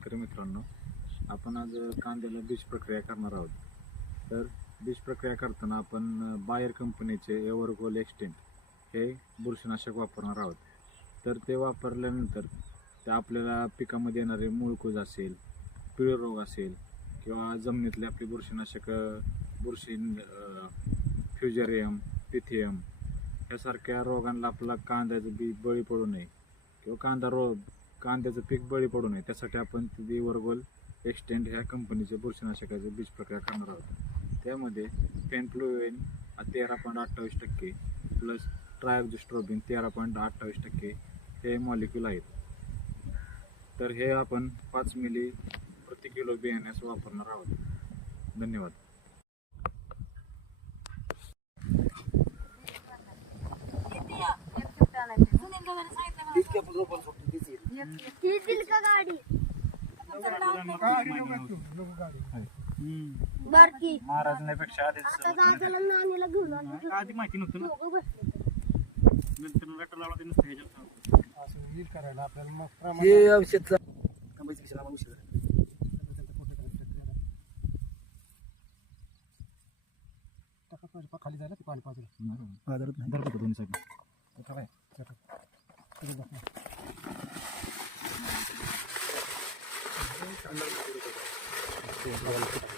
शेतकरी मित्रांनो, आपण आज कांद्याला बीज प्रक्रिया करणार आहोत. तर बीज प्रक्रिया करताना आपण बायर कंपनीचे एव्हरगोल एक्सटेंट हे बुरशीनाशक वापरणार आहोत. तर ते वापरल्यानंतर ते आपल्याला पिकामध्ये येणारे मूळकूज असेल, पिवळे रोग असेल किंवा जमिनीतले आपली बुरशीनाशक बुरशी फ्युजेरियम, पिथियम यासारख्या रोगांना आपला कांद्याचं बी बळी पडू नये किंवा कांद्याचं पीक बळी पडू नये त्यासाठी आपण एव्हरगोल एक्सटेंट ह्या कंपनीचे बुरशीनाशकाचे बीज प्रक्रिया करणार आहोत. त्यामध्ये फेनफ्लुवेन 13.28% प्लस ट्रायझोस्ट्रोबिन 13.28% हे मॉलिक्यूल आहेत. तर हे आपण 5 मिली प्रति किलो बियाण्यास वापरणार आहोत. धन्यवाद. महाराजांपेक्षा आधी माहिती नव्हतं ना, नंतर रटा लावला ते नुसतं ह्याच्यात करायला आपल्याला हे औषध खाली जायला ते पाणी पाजलं दोन्ही